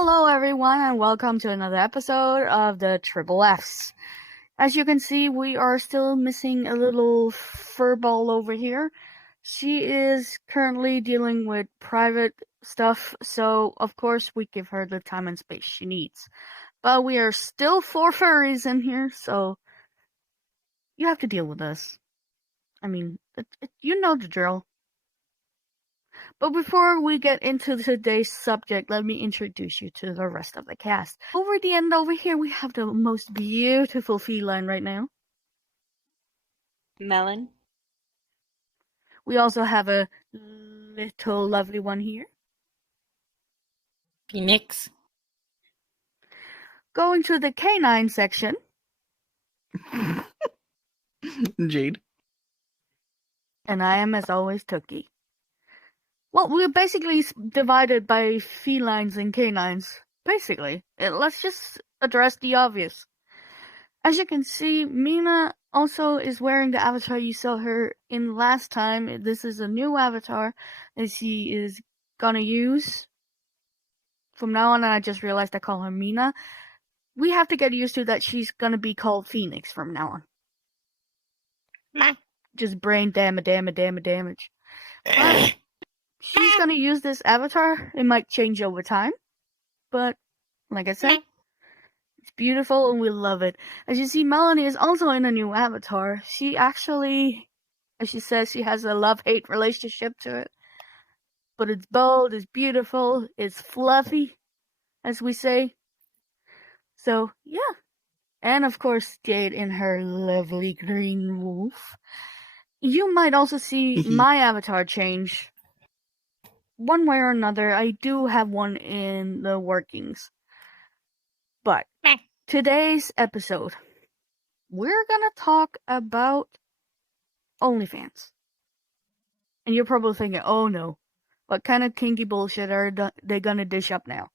Hello everyone and welcome to another episode of the Triple Fs. As you can see, we are still missing a little furball over here. She is currently dealing with private stuff, so of course we give her the time and space she needs. But we are still 4 furries in here, so you have to deal with us. I mean, you know the drill. But before we get into today's subject, let me introduce you to the rest of the cast. Over the end over here, we have the most beautiful feline right now. Melon. We also have a little lovely one here. Phoenix. Going to the canine section. Jade. And I am, as always, Tookie. Well, we're basically divided by felines and canines. Basically. Let's just address the obvious. As you can see, Mina also is wearing the avatar you saw her in last time. This is a new avatar that she is gonna use. From now on, I just realized I call her Mina. We have to get used to that she's gonna be called Phoenix from now on. Meh. Just brain damage. But she's gonna use this avatar. It might change over time. But, like I said, it's beautiful and we love it. As you see, Melanie is also in a new avatar. She actually, as she says, she has a love-hate relationship to it. But it's bold, it's beautiful, it's fluffy, as we say. So, yeah. And of course, Jade in her lovely green wolf. You might also see my avatar change. One way or another, I do have one in the workings. But today's episode, we're gonna talk about OnlyFans. And you're probably thinking, oh no, what kind of kinky bullshit are they gonna dish up now?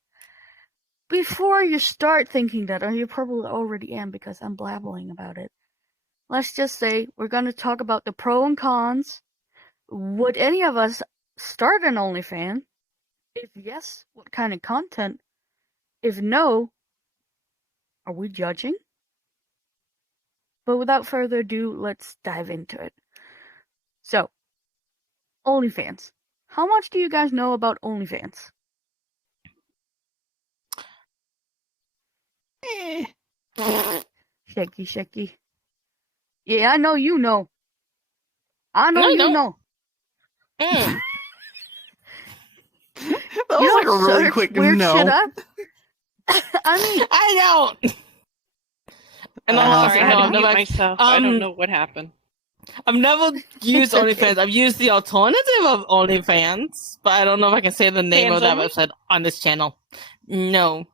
Before you start thinking that, or you probably already am because I'm blabbling about it, let's just say we're gonna talk about the pros and cons. Would any of us start an OnlyFans? If yes, what kind of content? If no, are we judging? But without further ado, let's dive into it. So, OnlyFans. How much do you guys know about OnlyFans? Shaky. Yeah, I know you know. I know you know. That was like a really quick weird no. Shit up. I mean, I don't. And I'm sorry, I had to mute never, myself. I don't know what happened. I've never used OnlyFans. I've used the alternative of OnlyFans, but I don't know if I can say the name of that website on this channel. No.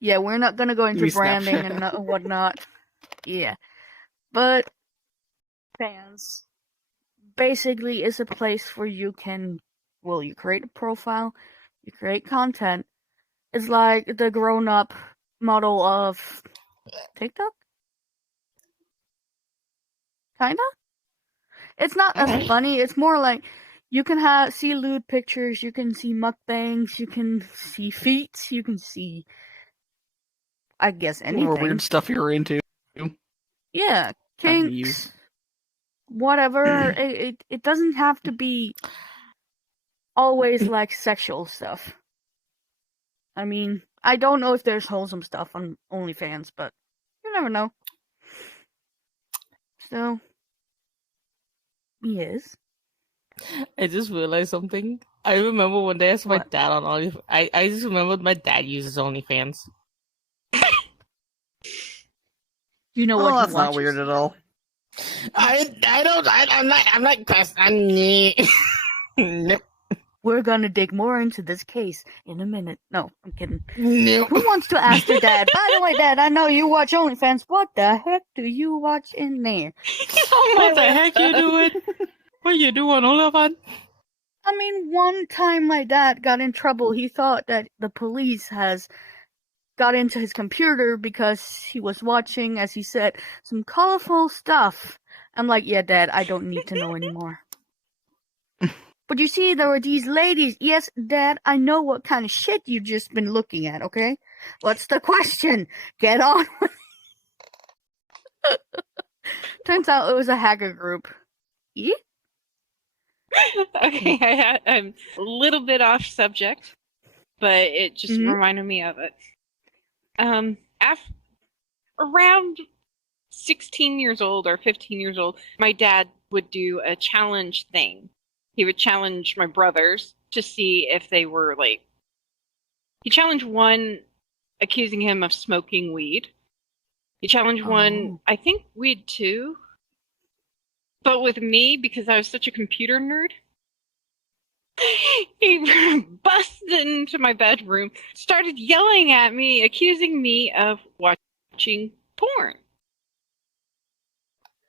Yeah, we're not gonna go into branding and whatnot. Yeah, but fans basically is a place where you can, well, you create a profile, you create content. It's like the grown-up model of TikTok? Kinda? It's not as funny, it's more like you can see lewd pictures, you can see mukbangs, you can see feet, you can see, I guess, anything. More weird stuff you're into. Yeah, kinks, whatever. It doesn't have to be always like sexual stuff. I mean, I don't know if there's wholesome stuff on OnlyFans, but you never know. So, yes. I just realized something. I remember one day I saw my What? dad on OnlyFans. I just remembered my dad uses OnlyFans. You know Oh, what he that's not watches. weird at all. I'm not cussed. Nope. We're gonna dig more into this case in a minute. No, I'm kidding. Nope. Who wants to ask their dad? By the way, Dad, I know you watch OnlyFans. What the heck do you watch in there? What the heck you doing? What you doing, OnlyFans? I mean, one time my dad got in trouble. He thought that the police has got into his computer because he was watching, as he said, some colorful stuff. I'm like, yeah, Dad, I don't need to know anymore. But you see, there were these ladies. Yes, Dad, I know what kind of shit you've just been looking at, okay? What's the question? Get on. Turns out it was a hacker group. Yeah? Okay, I'm a little bit off subject, but it just reminded me of it. Around 16 years old or 15 years old, my dad would do a challenge thing. He would challenge my brothers to see if they were like... He challenged one accusing him of smoking weed. He challenged one, I think weed too. But with me, because I was such a computer nerd, he busted into my bedroom, started yelling at me, accusing me of watching porn.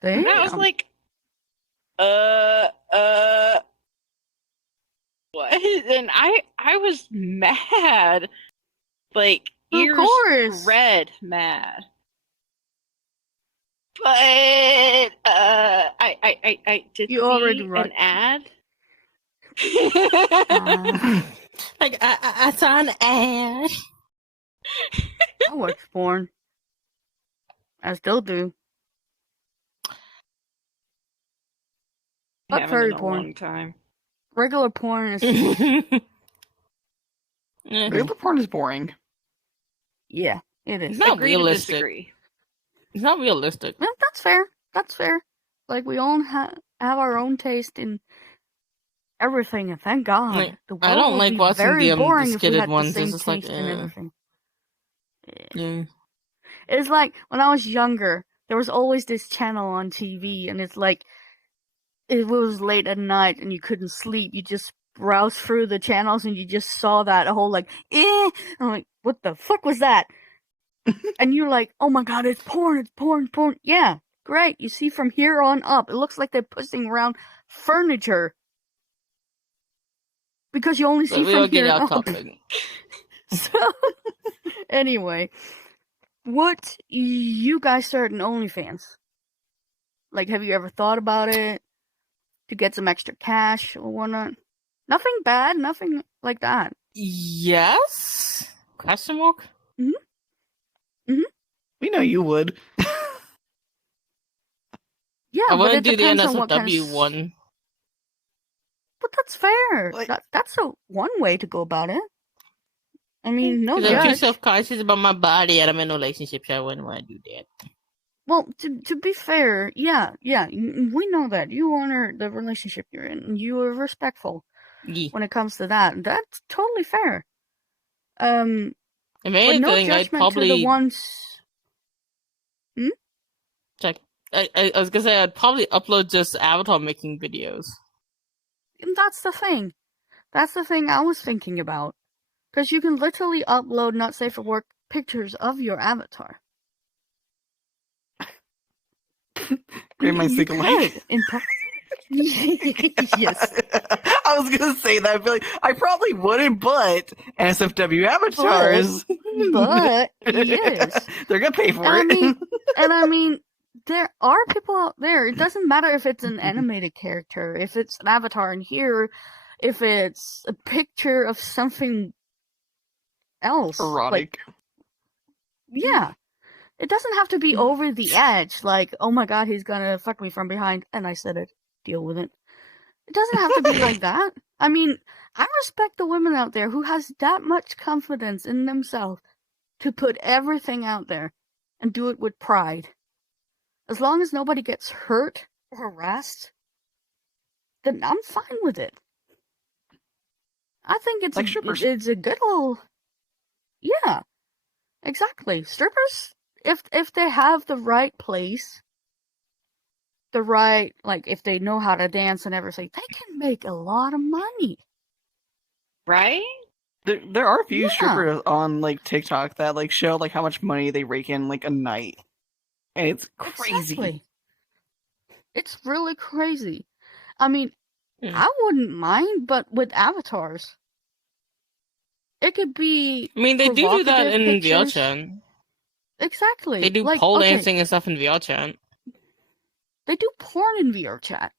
Damn. And I was like, what? And I was mad. Like, ears red mad. But I did you already see an ad. Like I saw an ad. I watch porn. I still do. Not furry porn. Long time. Regular porn is... Regular porn is boring. Yeah, it is. It's not Agree to realistic. disagree. It's not realistic. No, that's fair. That's fair. Like, we all have our own taste in everything, and thank God. Like, the world I don't would like be watching very the boring if we skidded had ones. the same It's just like, taste in everything. yeah. It's like, when I was younger, there was always this channel on TV, and it's like, it was late at night and you couldn't sleep. You just browse through the channels and you just saw that whole like, I'm like, what the fuck was that? And you're like, oh my God, it's porn, porn. Yeah, great. You see, from here on up, it looks like they're pushing around furniture. Because you only see from here on up. So, anyway, what you guys started in OnlyFans? Like, have you ever thought about it? To get some extra cash or whatnot? Nothing bad, nothing like that. Yes? Question mark? We know you would. Yeah, I but it wouldn't do the depends on what kind NSFW of... one. But that's fair. Like- That's one way to go about it. I mean, no Because I'm too judge. self-conscious about my body and I'm in a relationship, so I wouldn't want to do that. Well, to be fair, yeah, we know that. You honor the relationship you're in, and you are respectful Yeah. when it comes to that. That's totally fair. If But no anything, I'd judgment to probably... the ones... Check. I was gonna say, I'd probably upload just avatar making videos. And that's the thing. That's the thing I was thinking about. Because you can literally upload not safe for work pictures of your avatar. Great minds think alike. Yes. I was gonna say that. I probably wouldn't, but NSFW avatars. But yes. They're gonna pay for it. I mean, there are people out there. It doesn't matter if it's an animated character, if it's an avatar in here, if it's a picture of something else. Erotic. Yeah. It doesn't have to be over the edge, like, oh my God, he's gonna fuck me from behind, and I said it. Deal with it. It doesn't have to be like that. I mean, I respect the women out there who has that much confidence in themselves to put everything out there and do it with pride. As long as nobody gets hurt or harassed, then I'm fine with it. I think it's Like a, strippers. it's a good little... Yeah, exactly. Strippers, if they have the right place, the right, like, if they know how to dance and everything, they can make a lot of money. Right? There are a few Yeah. strippers on like TikTok that like show like how much money they rake in like a night, and it's crazy. Exactly. It's really crazy. I mean, Hmm. I wouldn't mind, but with avatars, it could be. I mean, they do that provocative in pictures. VRChat. Exactly. They do like, pole okay, dancing and stuff in VRChat. They do porn in VR chat.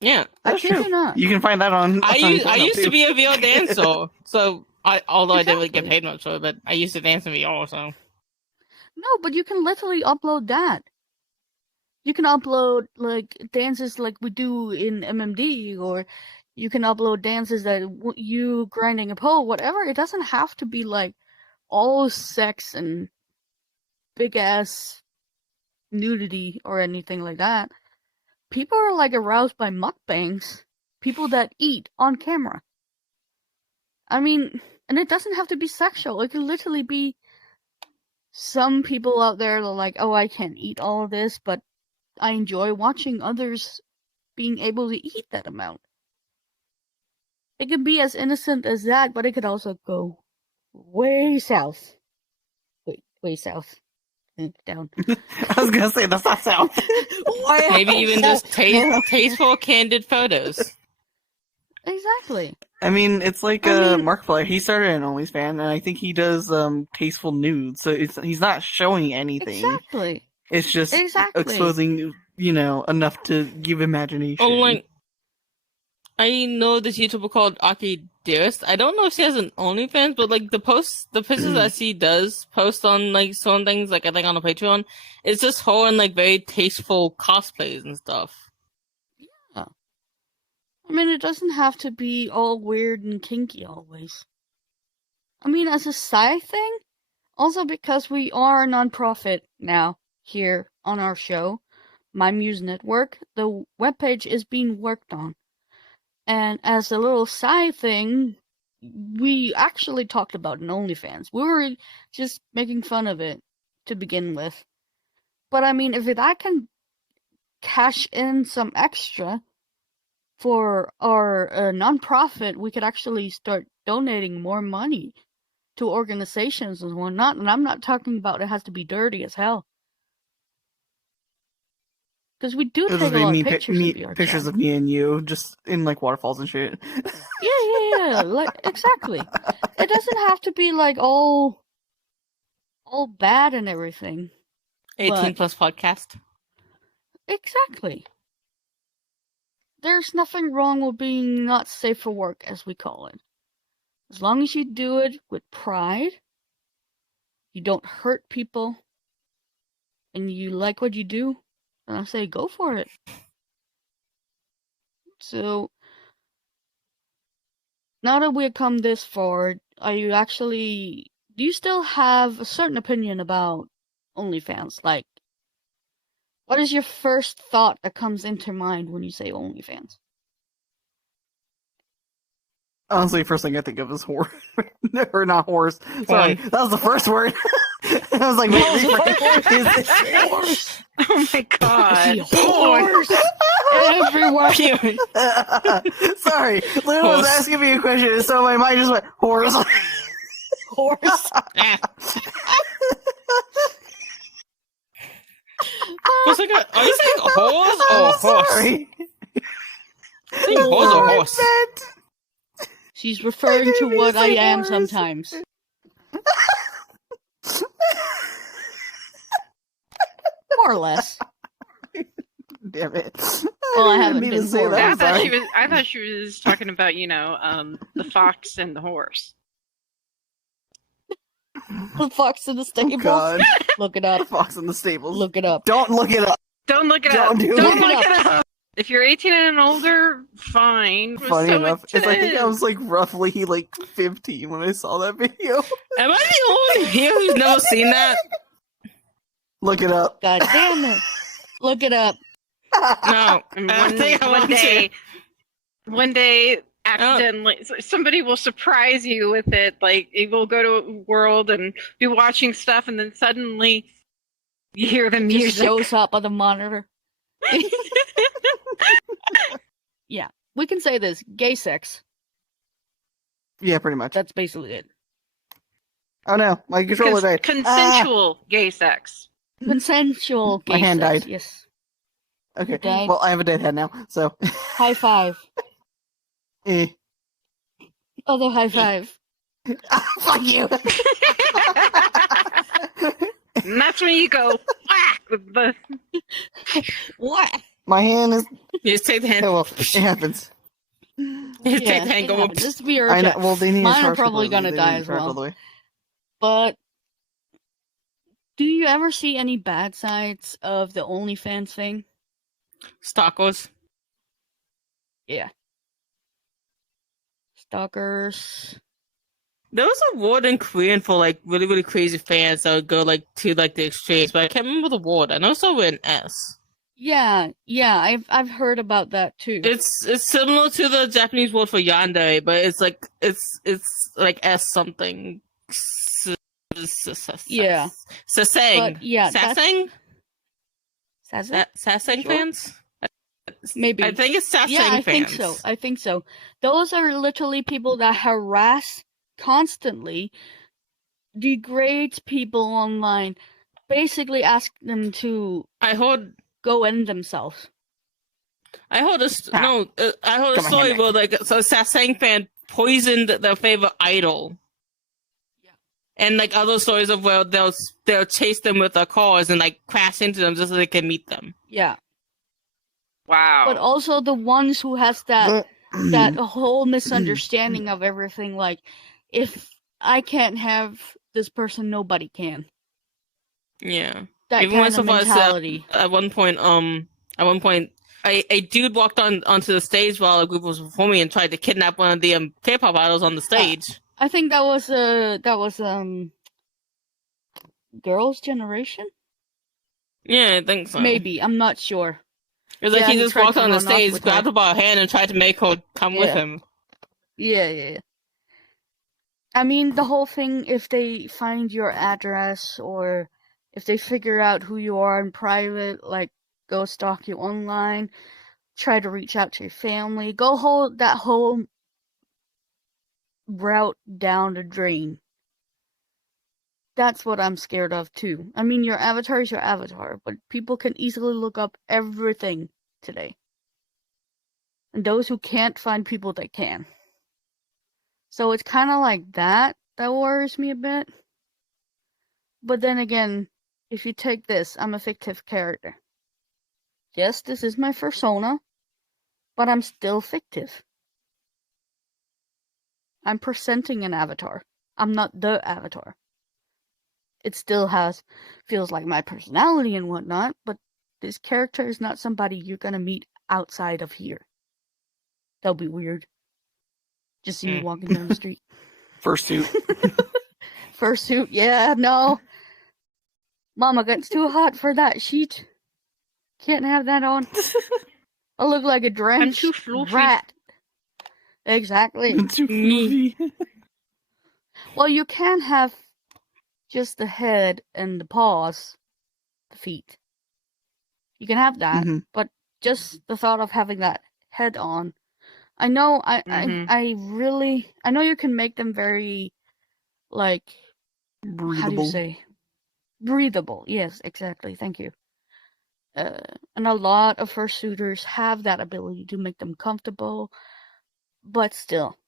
Yeah. I That's kid true. you not. You can find that on. I used to too. be a VR dancer, so although I didn't really get Exactly. paid much for it, but I used to dance in VR, so. No, but you can literally upload that. You can upload like dances like we do in MMD, or you can upload dances that you grinding a pole, whatever. It doesn't have to be like all sex and big ass nudity or anything like that. People are like aroused by mukbangs. People that eat on camera. I mean, and it doesn't have to be sexual. It can literally be some people out there that are like, oh, I can't eat all of this, but I enjoy watching others being able to eat that amount. It can be as innocent as that, but it could also go way south. Way south. Down. I was gonna say that's not sound. Maybe even just tasteful, candid photos. Exactly. I mean, it's like I mean- Markiplier. He started an OnlyFans, and I think he does tasteful nudes. So he's not showing anything. Exactly. It's just Exactly. exposing, enough to give imagination. Oh, like, I know this YouTuber called Aki Dearest. I don't know if she has an OnlyFans, but like the pictures that she does post on like some things, like I think on a Patreon, it's just her in like very tasteful cosplays and stuff. I mean, it doesn't have to be all weird and kinky always. I mean, as a side thing, also because we are a non-profit now here on our show, My Muse Network, the webpage is being worked on. And as a little side thing, we actually talked about an OnlyFans. We were just making fun of it to begin with. But I mean, if I can cash in some extra for our non-profit, we could actually start donating more money to organizations and whatnot. And I'm not talking about it has to be dirty as hell. Because we do It'll take just a be lot me, of pictures pictures of of me and you, just in like waterfalls and shit. Yeah, like exactly. It doesn't have to be like all bad and everything. 18 plus podcast. Exactly. There's nothing wrong with being not safe for work, as we call it. As long as you do it with pride, you don't hurt people, and you like what you do, then I say go for it. So, now that we have come this far, do you still have a certain opinion about OnlyFans? Like, what is your first thought that comes into mind when you say OnlyFans? Honestly, first thing I think of is horse. Or not horse. Sorry, Porn. that was the first word. I was like, Horse. Oh my god. Horse everywhere. Sorry, Lou was Horse. asking me a question, so my mind just went horse. Horse. Ah. For a second, are you saying horse or horse? Sorry. Saying horse or horse? She's referring to didn't what mean I to say am horse. sometimes. More or less. Damn it. Well, I didn't haven't mean been to say horse. that. I I'm thought sorry. she was talking about, the fox and the horse. The fox in the stable. Oh, God. Look it up. Fox in the stables. Look it up. Don't look it up. Don't look it Don't up. do Don't it. look it up. If you're 18 and older, fine. It was Funny so enough, it's I think I intense. was like roughly like 15 when I saw that video. Am I the only one here who's never seen that? Look it up. God damn it. Look it up. No. And I think I one want day, to. one day, accidentally, somebody will surprise you with it. Like, you will go to a world and be watching stuff, and then suddenly you hear the Just music. shows up on the monitor. Yeah, we can say this. Gay sex. Yeah, pretty much. That's basically it. Oh no, my controller died. Consensual gay sex. Consensual gay My hand sex. died. Yes. Okay, died. well, I have a dead head now, so. High five. Eh. Other high five. Fuck you! And that's when you go whack with the. What? My hand is You just take the hand. Yeah, well, it happens. You take the hand. it Go. happens. Just to be I know. urgent. Well, they need Mine to are charge probably completely. gonna They die didn't as charge all well. the way. But do you ever see any bad sides of the OnlyFans thing? Stalkers. Yeah. Stalkers. There was a award in Korean for like really, really crazy fans that would go like to like the extremes, but I can't remember the award. I know it's over in S. Yeah, I've heard about that too. It's similar to the Japanese word for yandere, but it's like S something. Yeah. Sasang. But yeah, Sasang? Sasang? Sasang Sure. fans? Maybe. I think it's Sasang I fans. think so. Those are literally people that harass constantly, degrade people online, basically ask them to I heard go end themselves. I heard a Come on, story Henrik. where like a Sasang fan poisoned their favorite idol. Yeah. And like other stories of where they'll chase them with their cars and like crash into them just so they can meet them. Yeah. Wow. But also the ones who has that whole misunderstanding of everything, like, if I can't have this person, nobody can. Yeah. That Even kind when of mentality. at one point, a dude walked onto the stage while a group was performing and tried to kidnap one of the K-pop idols on the stage. I think that was Girls' Generation? Yeah, I think so. Maybe, I'm not sure. It was like Yeah, he he just tried walked to on the run off stage, with grabbed her. her by her hand, and tried to make her come with Yeah. him. Yeah. I mean, the whole thing, if they find your address or if they figure out who you are in private, like go stalk you online, try to reach out to your family, go hold that whole route down the drain. That's what I'm scared of too. I mean, your avatar is your avatar, but people can easily look up everything today. And those who can't find people that can. So it's kind of like that worries me a bit. But then again, if you take this, I'm a fictive character. Yes, this is my persona, but I'm still fictive. I'm presenting an avatar. I'm not the avatar. It still feels like my personality and whatnot, but this character is not somebody you're gonna meet outside of here. That'll be weird. Just see me walking down the street. Fursuit. Fursuit, yeah, no. Mama, it's too hot for that sheet. Can't have that on. I look like a drenched too fluffy. rat. Exactly. Too fluffy. Well, you can have just the head and the paws, the feet. You can have that, Mhm. but just the thought of having that head on. I know, I know you can make them very, like, Breathable. how do you say? Breathable. Yes, exactly. Thank you. And a lot of fursuiters have that ability to make them comfortable, but still,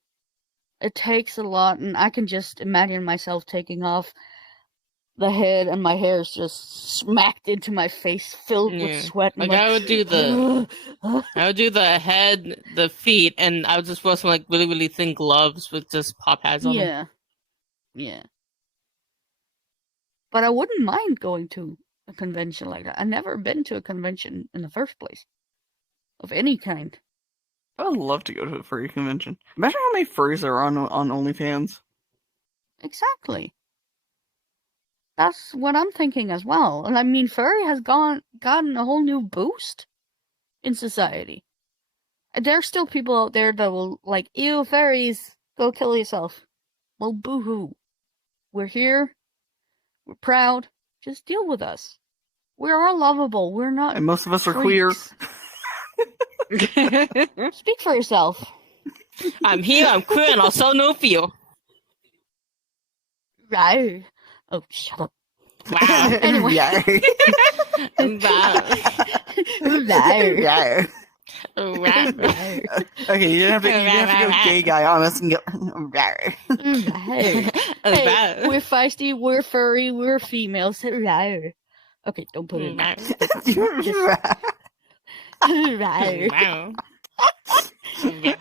it takes a lot, and I can just imagine myself taking off the head, and my hair is just smacked into my face, filled Yeah. with sweat. And Like I would do the head, the feet, and I would just wear some like really, really thin gloves with just pop pads on them. Yeah. But I wouldn't mind going to a convention like that. I've never been to a convention in the first place, of any kind. I would love to go to a furry convention. Imagine how many furries are on OnlyFans. Exactly. That's what I'm thinking as well. And I mean, furry has gotten a whole new boost in society. There's still people out there that will like, ew, furries, go kill yourself. Well, boo-hoo. We're here. We're proud. Just deal with us. We're all lovable. We're not. And most of us are queer. freaks. Speak for yourself. I'm here, I'm queer, and also no feel. Right. Oh, shut up. Wow. Anyway. Yeah. Wow. Yeah. Wow. Okay, you have to go gay guy on us and go. Hey, we're feisty, we're furry, we're females. Okay, don't put it in. Wow.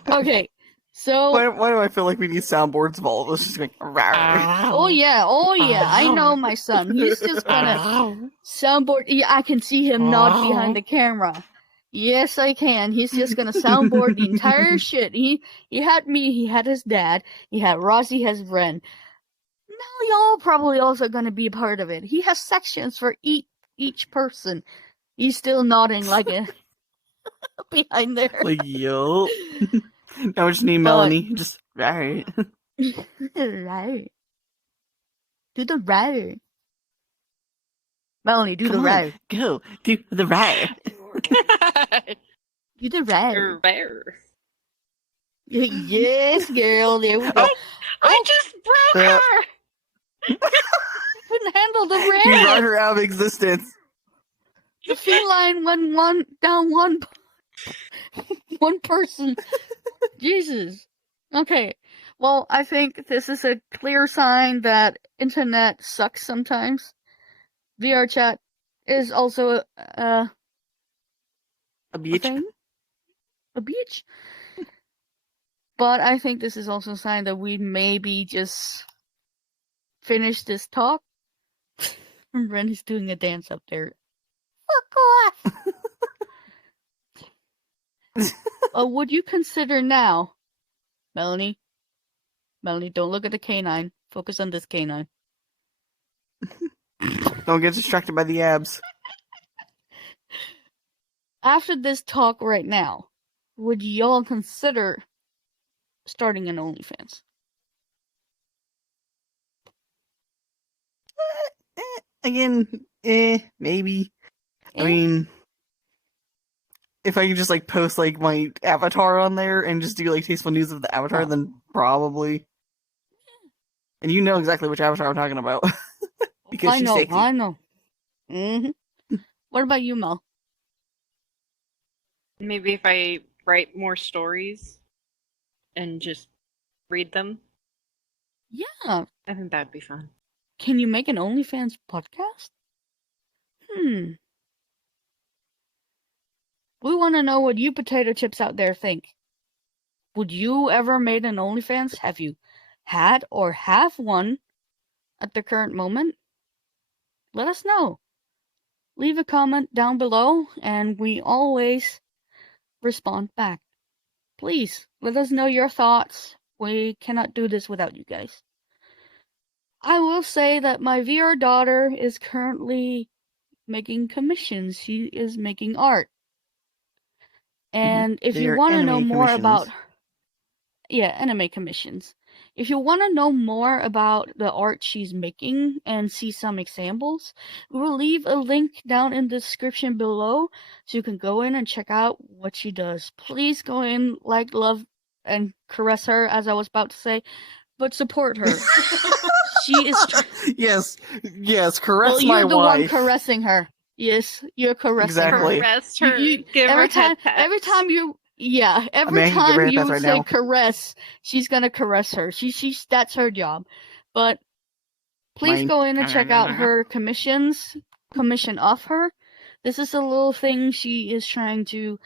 Okay, so Why do I feel like we need soundboards of all of us just going? "Rawr." oh yeah, I know my son. He's just gonna soundboard. Yeah, I can see him nod behind the camera. Yes, I can. He's just gonna soundboard the entire shit. He had me. He had his dad. He had Rossi. He has Ren. Now y'all probably also gonna be a part of it. He has sections for each person. He's still nodding like a behind there. Like, yo. Now we just need But- Melanie. Just, right. Right. Do the right. Melanie, do Come the on, right. go. Do the right. Do the right. Rare. Yes, girl. There we go. I just broke Yeah. her. Couldn't handle the You brought red. her out of existence. The feline went down one person. Jesus. Okay. Well, I think this is a clear sign that internet sucks sometimes. VR chat is also a A beach. thing. A beach. But I think this is also a sign that we maybe just finish this talk. Rennie's doing a dance up there. Fuck off! Would you consider now, Melanie? Melanie, don't look at the canine. Focus on this canine. Don't get distracted by the abs. After this talk right now, would y'all consider starting an OnlyFans? Again, maybe. I Eh? mean, if I could just like post like my avatar on there and just do like tasteful news of the avatar, then probably. And you know exactly which avatar I'm talking about because I she's know, sexy. I know. What about you, Mel? Maybe if I write more stories and just read them, Yeah. I think that'd be fun. Can you make an OnlyFans podcast? We want to know what you potato chips out there think. Would you ever made an OnlyFans? Have you had or have one at the current moment? Let us know. Leave a comment down below and we always respond back. Please, let us know your thoughts. We cannot do this without you guys. I will say that my VR daughter is currently making commissions. She is making art. And if They you are want to know anime more about... commissions. Yeah, anime commissions. If you want to know more about the art she's making and see some examples, we will leave a link down in the description below so you can go in and check out what she does. Please go in, like, love, and caress her, as I was about to say, but support her. She is... Yes, caress Well, my you're the wife. one caressing her. Yes, you're caressing Exactly. her. Caress her. Give her every time you every I can give time her you pets right say now. caress, she's gonna caress her. She's that's her job. But please Mine. go in and check out her commission off her. This is a little thing she is trying to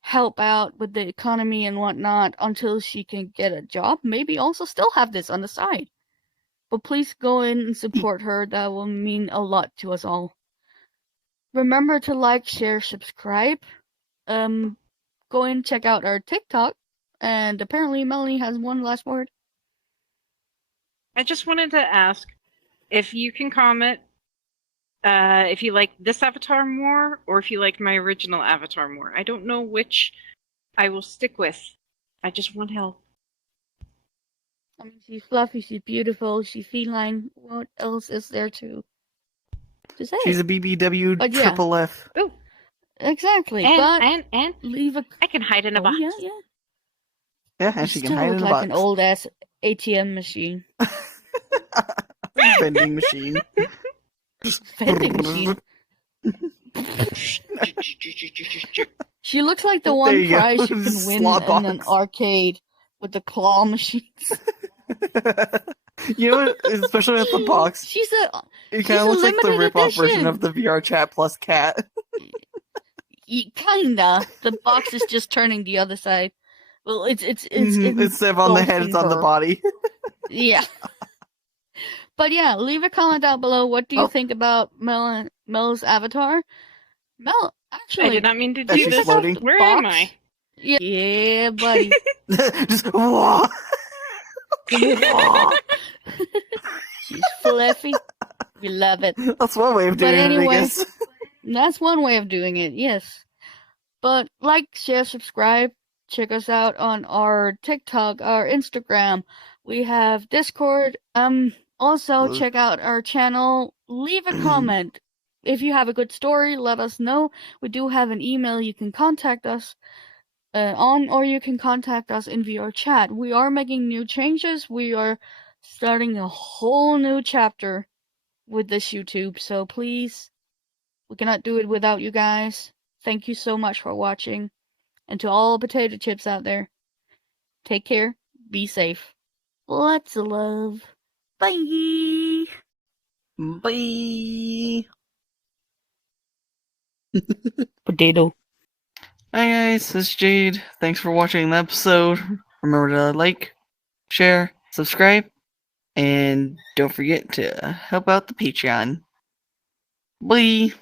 help out with the economy and whatnot until she can get a job. Maybe also still have this on the side. But please go in and support her. That will mean a lot to us all. Remember to like, share, subscribe. Go in and check out our TikTok. And apparently Melanie has one last word. I just wanted to ask if you can comment if you like this avatar more or if you like my original avatar more. I don't know which I will stick with. I just want help. I mean, she's fluffy, she's beautiful, she's feline. What else is there to say? She's a BBW But yeah. triple F. Ooh, Exactly. and but leave a... I can hide in a box. yeah. Yeah, and You she can still hide look in a like box. an old ass ATM machine. Vending machine. Vending machine. She looks like the There one you go. prize you can win Slot in an box. arcade with the claw machines. You know what? Especially with the box. She's a It she's kind a of looks like the limited rip-off version edition. of the VR chat plus cat. Kinda. The box is just turning the other side. Well, it's Instead of on the head, it's on the engulfing her. body. Yeah. But yeah, leave a comment down below. What do you Oh. think about Mel's avatar? Mel, I actually, did not mean to As do she's this. floating. Where box? am I? Yeah, buddy. Just whoa. She's fluffy. We love it. That's one way of doing But anyway, it, I guess. That's one way of doing it, yes. But like, share, subscribe. Check us out on our TikTok, our Instagram. We have Discord. Also Hello. check out our channel. Leave a comment. If you have a good story, let us know. We do have an email you can contact us on, or you can contact us in VR chat. We are making new changes. We are starting a whole new chapter with this YouTube, so please, we cannot do it without you guys. Thank you so much for watching. And to all potato chips out there, take care, be safe. Lots of love. Bye. Bye. Potato. Hi guys, this is Jade. Thanks for watching the episode. Remember to like, share, subscribe, and don't forget to help out the Patreon. Bye.